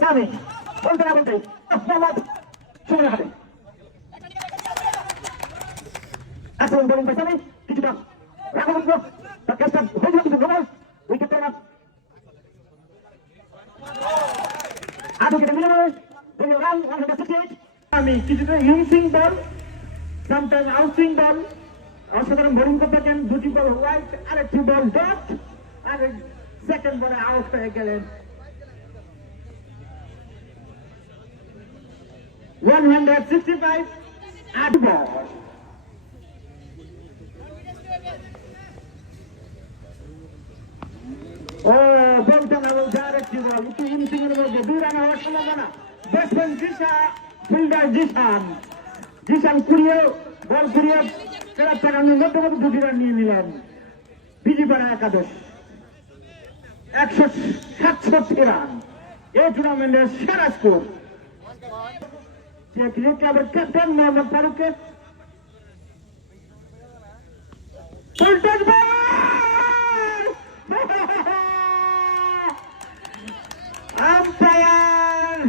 সামি বলতে না বলতে মোহাম্মদ সুমনের হাতে এক্সেলেন্ট বোলিং বাই সামি কিছুটা রাখা বলল তার ক্যাচটা হয়েছিল কিন্তু নোবল উইকেট পেল না আট উইকেটে মিলে দলীয় রান 168 আমি কিছুটা ইনসুইং বল সামটাইম আউটসুইং বল অসাধারণ বোলিং করতে থাকেন দুটি বল হোয়াইট আর একটি বল ডট আর সেকেন্ড বলে আউট হয়ে গেলেন 165 8 বল ও বলতে না বলতে আরেকটি বল একটু ইনসুইং এর মধ্যে 2 রান হওয়ার সম্ভাবনা ব্যাটসম্যান ফিল্ডার জিশান কুড়িয়ে বল কুড়িয়ে ফেরার টাকানোর মধ্যে মধ্যে 2টি রান নিয়ে নিলেন বিজিপাড়া একাদশ 167 রান এই টুর্নামেন্টের সেরা স্কোর ক্রিকেট ক্লাবের ক্যাপ্টেন মোহাম্মদ ফারুককে আম্পায়ার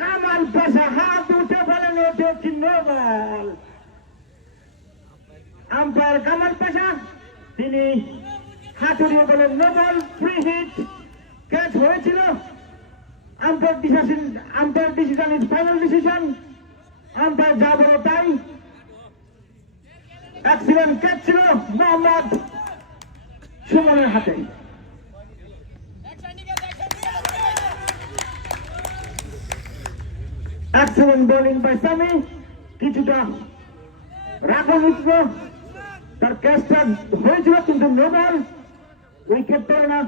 কামাল পাশা হাত উঠে বলেন ওঠে কি no ball umpire Kamal Pasha তিনি হাত উঠিয়ে বলেন no ball free hit catch হয়েছিল umpire decision is final decision umpire যা বলো তাই এক্সিলেন্ট ক্যাচ ছিল মোহাম্মদ সুমনের হাতে এক্সিলেন্ট বোলিং বাই সামি কিছুটা রাগও উঠল তার ক্যাচটা হয়েছিল কিন্তু নো বল উইকেট পেল না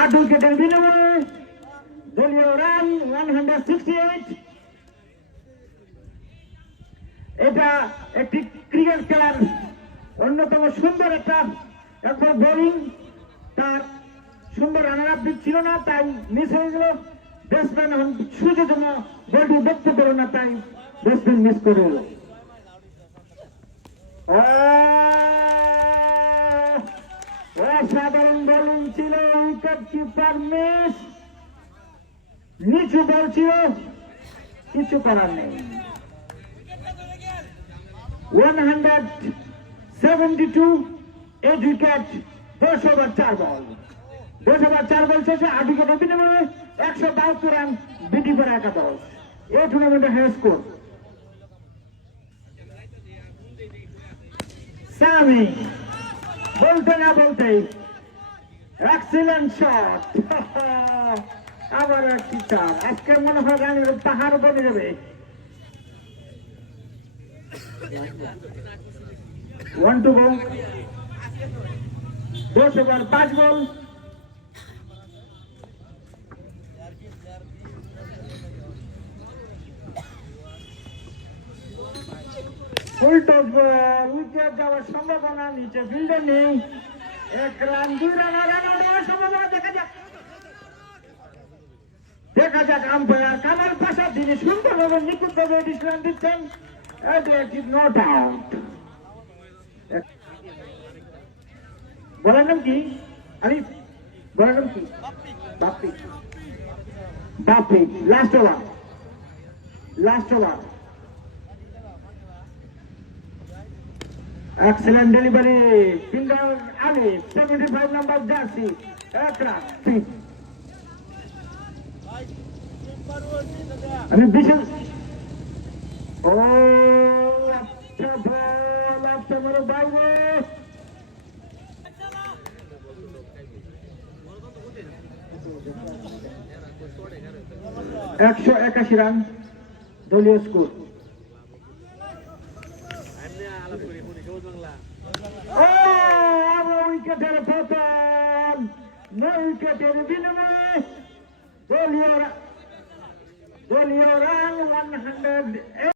আট উইকেটের বিনিময়ে দলীয় রান 168 এটা একটি ক্রিকেট খেলার অন্যতম সুন্দর একটা একবার বোলিং তার সুন্দর রানার আপ ছিল না তাই মিস হয়ে গেল ব্যাটসম্যান সুযোগের জন্য বলটি দেখতে পেল না তাই ব্যাটসম্যান মিস করে এলো অসাধারণ বোলিং ছিল উইকেট কিপার মিস নিচু বল ছিল কিছু করার নেই 172 8 উইকেট 10 ওভার 4 বল 10 ওভার 4 বল শেষে 8 উইকেটের বিনিময়ে 172 রান বিটিপাড়া একাদশ এই টুর্নামেন্টের হাই স্কোর সামি বলতে না বলতেই এক্সিলেন্ট শট আবার একটি চার আজকে মনে হয় রানের পাহাড় বনে যাবে 1 to go 10 over 5 ball full toss ball wicket যাওয়ার সম্ভাবনা নিচে ফিল্ডে নেই 1 রান 2 রান রান দেওয়ার সম্ভাবনা দেখা যাক আম্পায়ার কামাল পাশা তিনি সুন্দরভাবে নিখুঁতভাবে ডিসিশন দিচ্ছেন নট আউট বলার নাম কি আরিফ বলার নাম কি Bappi Bappi last over excellent delivery fielder আলিফ 75 নাম্বার জার্সি এক রান আমি বিশেষ ও আচ্ছা বল আচ্ছা বড় বাইরে 181 রান দলীয় স্কোর উইকেটের পতন 9 উইকেটের বিনিময়ে দলীয় রান 100